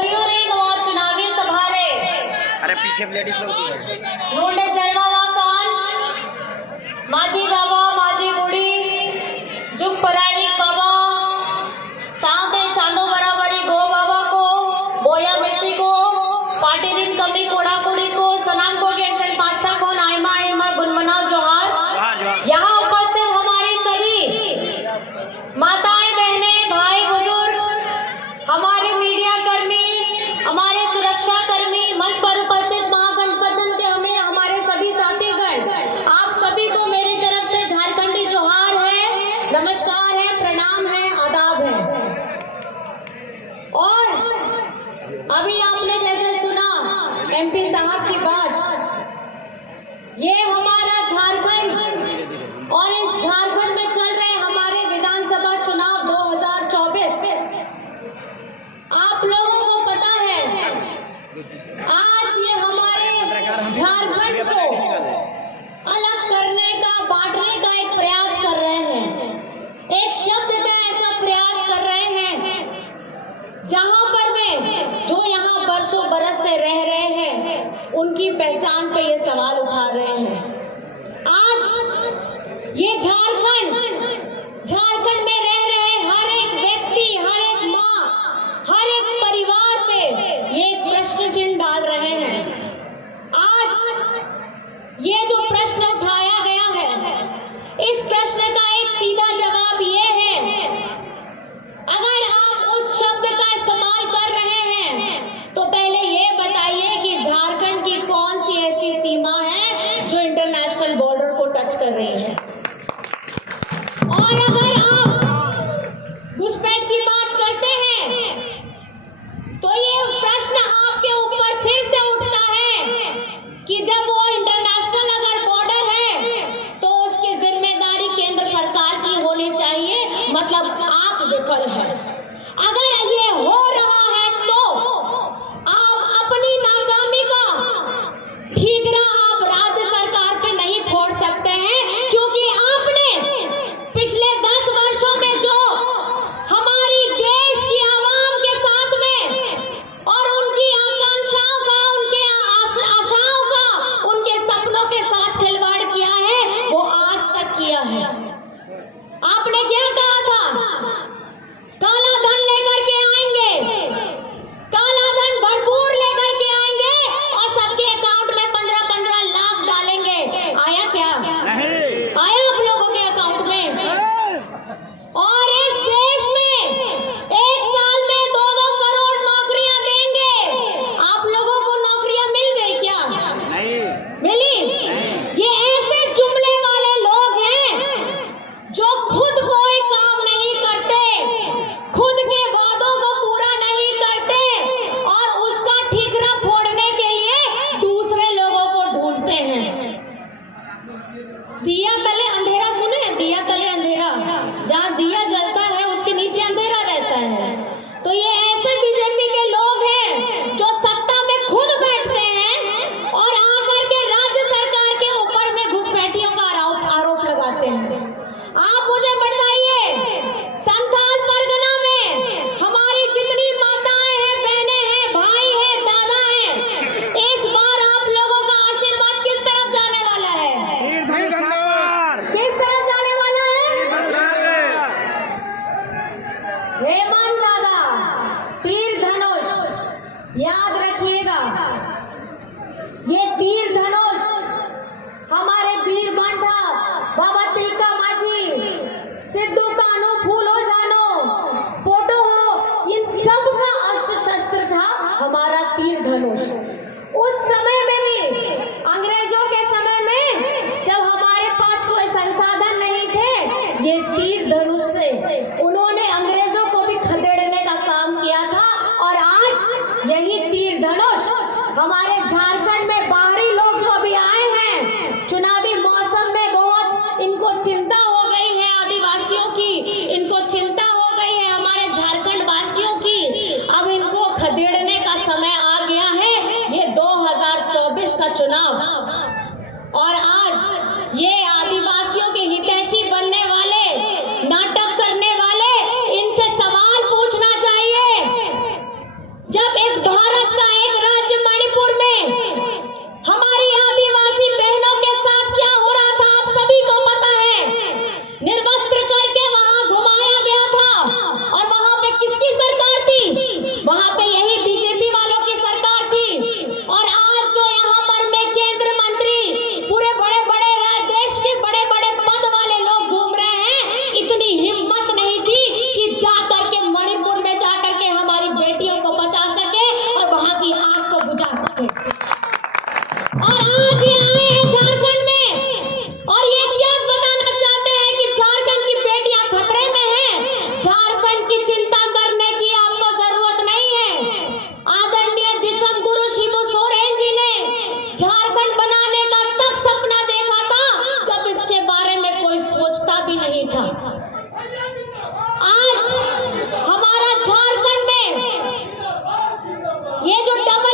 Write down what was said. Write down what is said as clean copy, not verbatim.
चुनावी सभा रे अरे पीछे लेडीज लोग भी है। नोंडे जळवावा कान माझी बाबा माझी बुढ़ी जुग परायणिक बाबा सावते चांदो बराबरी गो बाबा को बोया मिस्सी को पार्टी ऋण कमी कोड़ा कुड़ी को सनाम को कैंसल पास्ता को नाइमा इमा गुनमनाव जोहार। यहाँ उपस्थित हमारी सभी माताएं बहनें भाई बुजुर्ग हमारे मीडिया कर्मी हमारे सुरक्षा कर्मी मंच पर उपस्थित महागठबंधन के हमें हमारे सभी साथीगण आप सभी को मेरी तरफ से झारखंडी जोहार है, नमस्कार है, प्रणाम है, आदाब है। और अभी आपने जैसे सुना एमपी साहब की बात, ये हमारा झारखंड और इस झारखंड में चल रहे हमारे विधानसभा चुनाव 2024। आप लोगों को पता है आज ये हमारे झारखंड को अलग करने का बांटने का एक प्रयास कर रहे हैं, एक शब्द का ऐसा प्रयास कर रहे हैं जहां पर में जो यहाँ बरसों बरस से रह रहे हैं उनकी पहचान पे ये सवाल उठा रहे हैं। आज ये झारखंड में रह रहे हर एक व्यक्ति, हर एक माँ, हर एक परिवार पे ये एक प्रश्न चिन्ह डाल रहे हैं। आज ये जो प्रश्न उठाया गया है, इस प्रश्न का एक सीधा जवाब ये है, अगर आप उस शब्द का इस्तेमाल कर रहे हैं तो पहले ये बताइए कि झारखंड की कौन सी ऐसी सीमा है जो इंटरनेशनल बॉर्डर को टच कर रही है। और अगर आप घुसपैठ की बात करते हैं तो ये प्रश्न आपके ऊपर फिर से उठता है कि जब वो इंटरनेशनल अगर बॉर्डर है तो उसकी जिम्मेदारी केंद्र सरकार की होनी चाहिए, मतलब आप विफल हैं। अगर ये हो रहा है तो आप अपनी नाकामी का ठीकरा आप राज्य सरकार पे नहीं फोड़ सकते हैं, क्योंकि आपने पिछले 10 वर्षों में जो हमारी देश की आवाम के साथ में और उनकी आकांक्षाओं का, उनके आशाओं का, उनके सपनों के साथ खिलवाड़ किया है वो आज तक किया है। आपने क्या कहा था, काला धन लेकर के आएंगे, काला धन भरपूर लेकर के आएंगे और सबके अकाउंट में 15-15 लाख डालेंगे। आया क्या? आया आप लोगों के अकाउंट में? और इस देश में एक साल में 2-2 करोड़ नौकरियां देंगे। आप लोगों को नौकरियां मिल गई क्या? मिली? ये ऐसे जुमले वाले लोग हैं जो खुद कोई काम नहीं करते, खुद के वादों को पूरा नहीं करते और उसका ठीकरा फोड़ने के लिए दूसरे लोगों को ढूंढते हैं। दिया तले अंधेरा, सुने? दिया तले अंधेरा, जहाँ दिया जलता है उसके नीचे अंधेरा रहता है। तो ये ऐसे बीजेपी के लोग हैं जो सत्ता में खुद बैठते हैं और आकर के राज्य सरकार के ऊपर में घुसपैठियों का आरोप लगाते हैं। आप मुझे बताइए, संथाल परगना में हमारी जितनी माताएं हैं, बहनें हैं, भाई हैं, दादा हैं, इस बार आप लोगों का आशीर्वाद किस तरफ जाने वाला है? किस तरफ जाने वाला है? हेमंत दादा, तीर धनुष, याद रखिएगा, ये तीर धनुष हमारे वीर बांटा, बाबा तिलका माझी, सिद्धू कानू, फूलो जानो, फोटो हो, इन सब का अस्त्र शस्त्र था हमारा तीर धनुष। उस समय में भी, अंग्रेजों के समय में जब हमारे पास कोई संसाधन नहीं थे, ये तीर धनुष से उन्होंने अंग्रेजों को भी खदेड़ने का काम किया था। और आज यही तीर धनुष हमारे झारखंड में बाहरी लोग जो भी आए हैं, चुनावी मौसम में बहुत इनको चिंता हो गई है, आदिवासियों की इनको चिंता हो गई है, हमारे झारखंड वासियों की, अब इनको खदेड़ने का समय आ गया है। ये 2024 का चुनाव, और आज ये आदिवासियों के हितैषी बनने वाले, नाटक करने वाले, इनसे सवाल पूछना चाहिए। जब जब इस भारत का एक राज्य मणिपुर में हमारी आदिवासी बहनों के साथ क्या हो रहा था आप सभी को पता है। निर्वस्त्र करके वहां घुमाया गया था और वहां पे किसकी सरकार थी? वहां पे यही बीजेपी वालों की सरकार थी। और आज जो यहाँ पर में केंद्र मंत्री पूरे बड़े बड़े देश के बड़े बड़े पद वाले लोग घूम रहे हैं, इतनी हिम्मत नहीं थी कि जा करके मणिपुर में जा करके हमारी बेटियों को बचा सके और वहां की आग को बुझा सके। और आज ये आए हैं झारखंड में और ये इतिहास बताना चाहते हैं कि झारखंड की बेटियां खतरे में हैं। झारखंड की चिंता करने की आपको जरूरत नहीं है। आदरणीय दिशम गुरु शिबू सोरेन जी ने झारखंड बनाने का तब सपना देखा था जब इसके बारे में कोई सोचता भी नहीं था। आज हमारा झारखंड में ये जो डबल